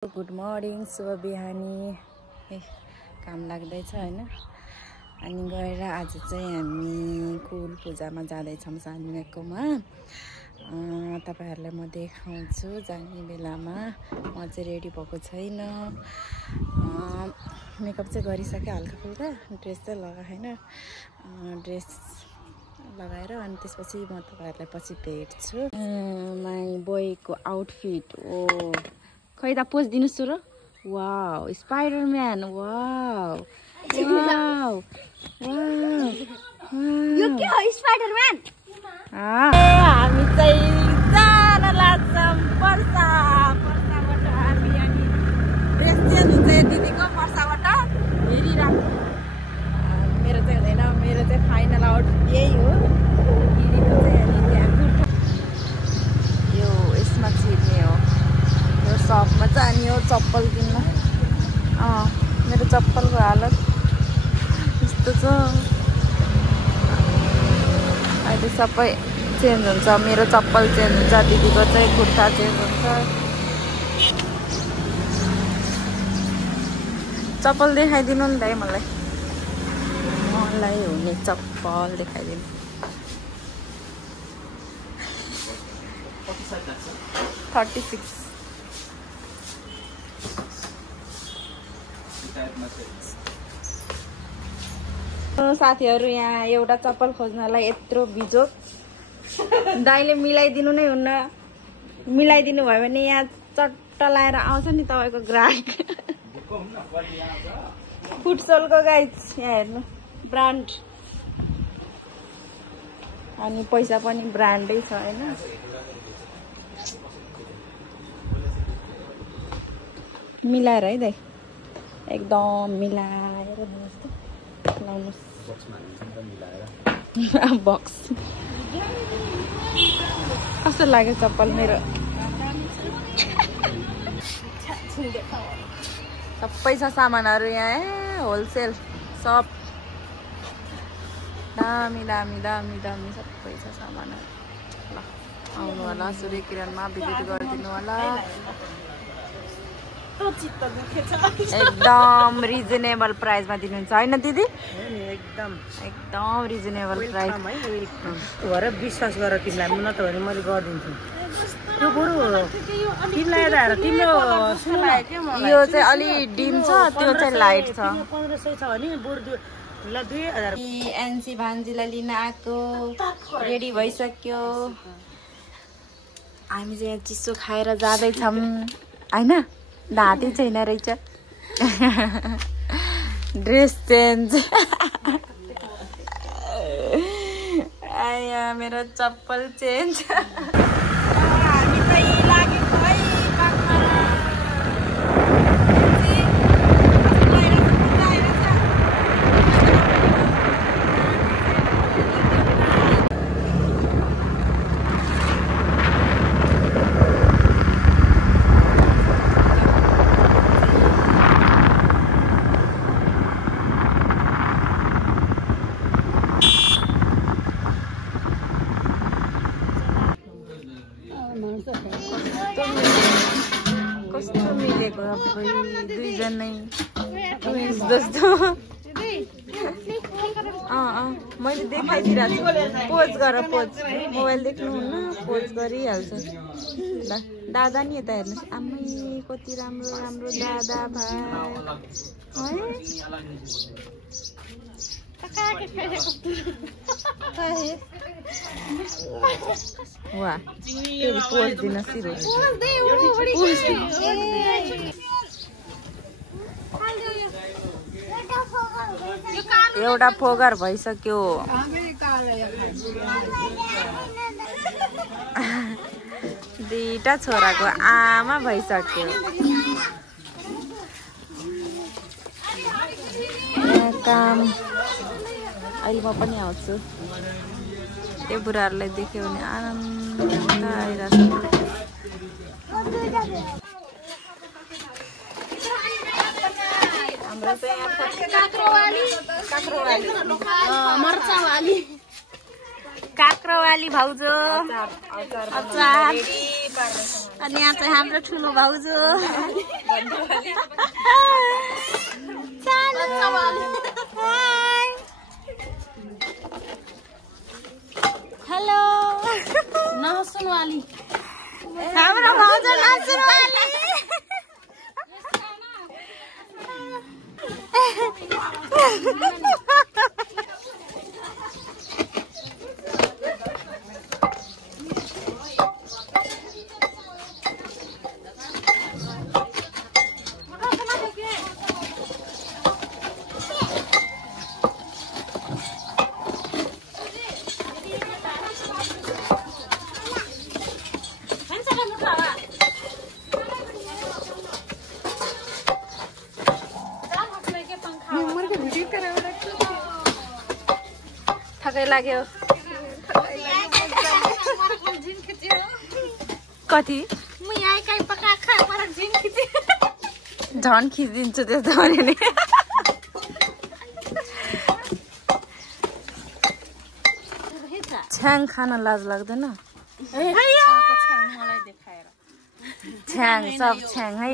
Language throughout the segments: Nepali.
गुड मर्निङ, शुभ बिहानी। काम लाग्दैछ हैन। अनि गएर आज चाहिँ हामी कुल पूजामा जाँदैछौँ सानीकोमा। तपाईहरुलाई म देखाउँछु जाने बेलामा। म चाहिँ रेडी भएको छैन, मेकअप चाहिँ गरिसके हल्का फुल्का, ड्रेस चाहिँ लगाएन। ड्रेस लगाएर अनि त्यसपछि म तपाईहरुलाई पछि भेट्छु। माई बोयको आउटफिट ओ खै त पोज दिनुस् त र। Wow, Spider-Man. Wow wow wow, यो के हो स्पाइडरम्यान? हामी चाहिँ जान लाग्छौँ पर्साबाट। हामी ड्रेस चेन्ज हुन्छ दिदीको पर्साबाट हेरिराख्नु। मेरो चाहिँ हुँदैन, मेरो चाहिँ फाइनल आउटफिट यही हो। दिदीको चाहिँ अनि त्यहाँ यो यसमा छिर्ने हो, यो सपमा जाने हो चप्पल किन्न। मेरो चप्पलको हालत यस्तो छ। अहिले सबै चेन्ज हुन्छ, मेरो चप्पल चेन्ज हुन्छ, दिदीको चाहिँ खुट्टा चेन्ज हुन्छ। चप्पल देखाइदिनु नि त मलाई हुने चप्पल देखाइदिनु। 36 साथीहरु, यहाँ एउटा चप्पल खोज्नलाई यत्रो बिजोग। दाइले मिलाइदिनु नै हुन्न, मिलाइदिनु भयो भने यहाँ चट्ट लाएर आउँछ नि तपाईको ग्राहक। फुटसोलको गाइज यहाँ हेर्नु, ब्रान्ड अनि पैसा पनि ब्रान्डै छ हैन। मिलाएर है दाइ, एकदम मिलाएर लाउनुस् बक्स। कस्तो लाग्यो चप्पल मेरो? सबै छ सामानहरू यहाँ, होलसेल सब दामी दामी दामी दामी सबै छ सामानहरू। ल आउनु होला, सूर्य किरणमा भिजिट गरिदिनु होला। एकदम रिजनेबल प्राइसमा दिनुहुन्छ हैन दिदी? एकदम रिजनेबल प्राइस। भएर विश्वास गर तिमीलाई, न त भने मैले गरिदिन्छु। त्यो बरु तिमीलाई आएर तिम्रो यो चाहिँ अलि डिम छ, त्यो चाहिँ लाइट छ। 1500 छ भने बरु ल 2000। एनसी भान्जीलाई लिन आएको, रेडी भइसक्यो। हामी चाहिँ यहाँ चिसो खाएर जाँदैछौँ हैन। दाँती छैन रहेछ। Dress change. आया मेरो चप्पल चेन्ज। हामी चाहिँ लागेको है कस्तो मिलेको दुईजनै ट्विन्स जस्तो। मैले देखाइदिरहेको छु, पोज गर पोज। मोबाइल देख्नुहुन्न, पोज गरिहाल्छ। ल दादा नि यता हेर्नुहोस्, आमै कति राम्रो राम्रो दादा भाइ वाह, तेरी पोज दिन सिरो। एउटा फोगर भइसक्यो। दुईटा छोराको आमा भइसक्यो। काम अहिले म पनि आउँछु। त्यो बुढाहरूलाई देख्यो भने आनन्द आइरहेको छ। हाम्रो काक्रोवाली भाउजू अचार। अनि यहाँ चाहिँ हाम्रो ठुलो भाउजू थकै लाग्यो कति झन् खिचिदिन्छु त्यस्तो भने नि छ्याङ खान लाज लाग्दैन छ्याङ सब छ्याङ है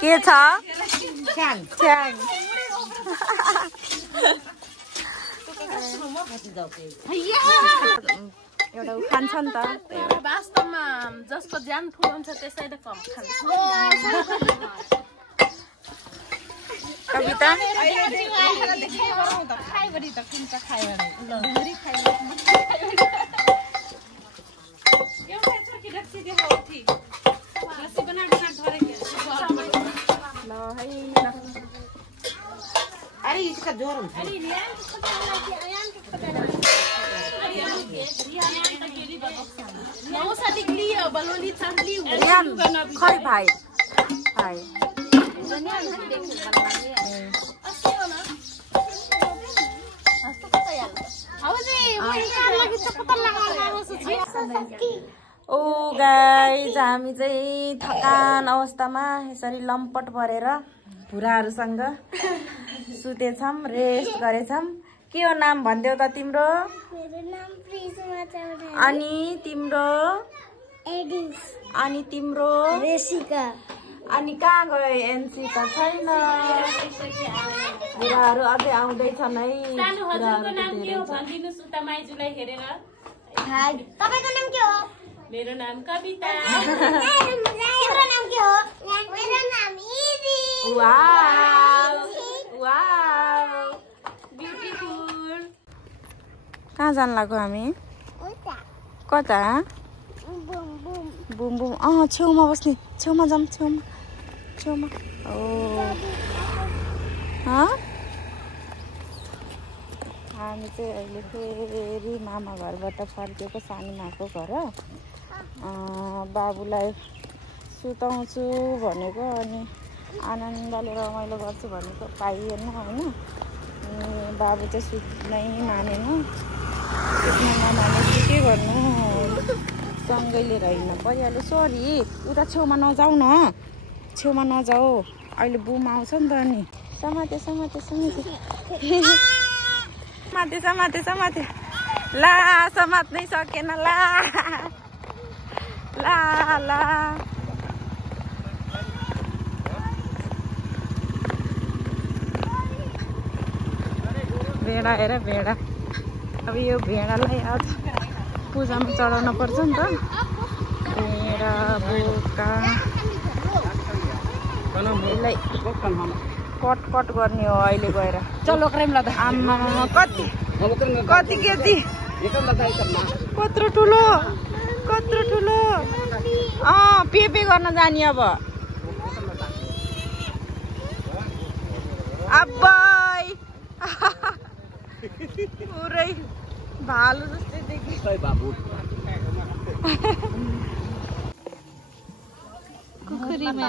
के छ छ्याङ छ्याङ एउटा खान्छ नि त वास्तवमा जसको ज्यान ठुलो हुन्छ त्यसैले कम खान्छ कविता अरे इसका जोर हुन्छ खै भाइ भाइ ओ गाइज हामी चाहिँ थकान अवस्थामा यसरी लम्पट परेर भुराहरूसँग सुतेछौँ रेस्ट गरेछौँ के हो नाम भन्देऊ त तिम्रो अनि तिम्रो अनि तिम्रो रेसिका अनि कहाँ गयो एनसी त छैन बुढाहरू अझै आउँदैछन् है तपाईको नाम के हो मेरो नाम कविता मेरो नाम के हो मेरो नाम इदी वाउ वाउ ब्युटिफुल कहाँ जान लाग्यो हामी कता बुम बुम छेउमा बस्ने छेउमा जाऊँ छेउमा ओ हामी चाहिँ अहिले फेरि मामा घरबाट फर्केको सानीमाको घर बाबुलाई सुताउँछु भनेको अनि आनन्दले रमाइलो गर्छु भनेको पाइएन होइन बाबु चाहिँ सुत्नै मानेन सुत्न नमानेपछि के गर्नु सँगै लिएर हिँड्न परिहाल्यो सरी उता छेउमा नजाऊ न छेउमा नजाऊ अहिले बुम आउँछ नि त अनि समाते ला समात्नै सकेन ला भेडा हेर भेडा अब यो भेडालाई आज पूजामा चढाउन पर्छ नि त भेडा बोका यसलाई कट गर्ने हो अहिले गएर चलो आमा कति केजी कत्रो ठुलो पे गर्न जाने अब अब्बाई पुरै भालु जस्तै देखि कुखुरीमा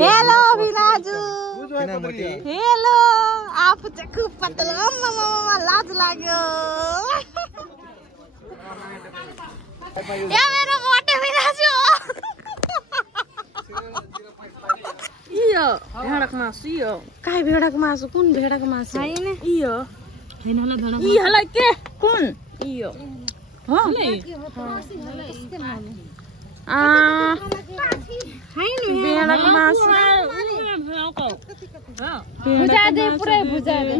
हेलो भिनाजु हेलो आफू चाहिँ खुब पतलो लाज लाग्यो मेरो मोटे भिनाजु इयो भेडाको मासु इयो भेडाको मासु कुन भेडाको मासु हैन इयो के कुन यो भेडाको मासु पुरै भुजा दे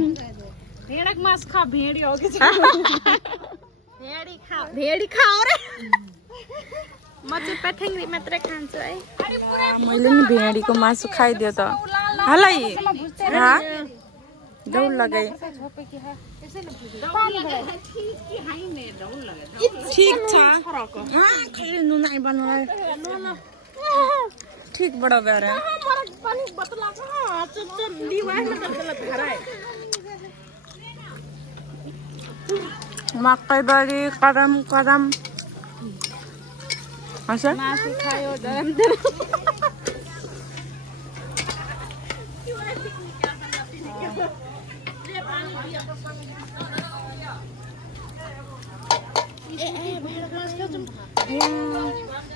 भेडाको मासु खा भेडी हो कि भेडी खाऊ रे म चाहिँ पेठेङ्ग्री मात्रै खान्छु है मैले नि भेडीको मासु खाइदियो त हालै दौड लगाइ ठीक छ नुनाइ बनाउलाई ठीक बडा गएर मकै बारी कदम कदम मासु खायो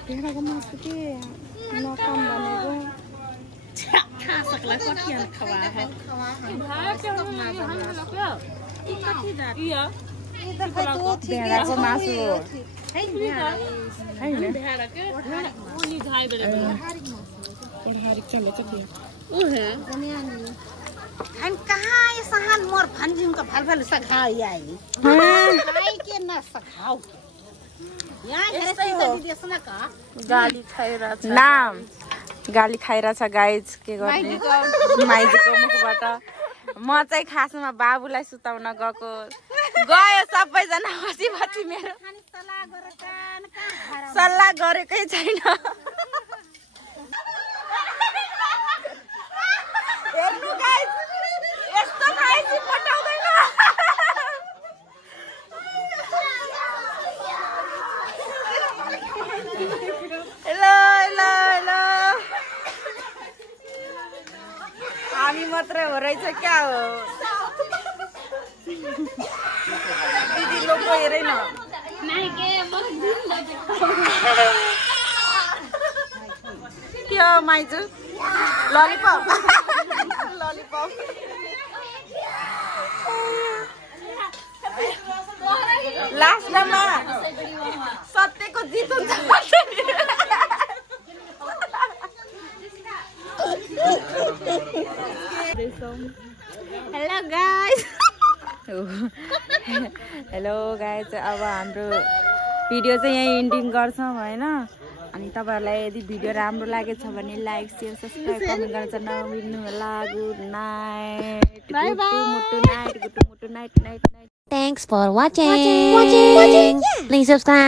भेडाको मासु के नकाम भनेको भेडाको मासु हो कहाँ ये सहान मोर फंजिम का फल फल सखाओ याई खाई के न सखाओ यहाँ हेरेछ दिदी सुन का गाली खाइरहेछ नाम गाली खाइरहेछ गाइज के गर्ने माइजूको मुखबाट म चाहिँ खासमा बाबुलाई सुताउन गएको गयो सबैजना पछि पछि मेरो सल्लाह गरेकै छैन हेर्नु गाइज यस्तो खाएपछि पटाउँदैन हेलो हेलो हेलो हामी मात्रै हो रहेछ क्या हो दिदी लोक हेरै न के हो माइजू ललिपप ललिपप लास्टमा सत्यको जित हुन्छ हेलो गाइस हेलो गाइस अब हाम्रो भिडियो चाहिँ यही एन्डिङ गर्छौँ होइन अनि तपाईँहरूलाई यदि भिडियो राम्रो लागेछ भने लाइक शेयर सब्सक्राइब कमेन्ट गर्न चाहिँ नबिर्नु होला गुड नाइट मुटु night night night Thanks for watching. Please subscribe.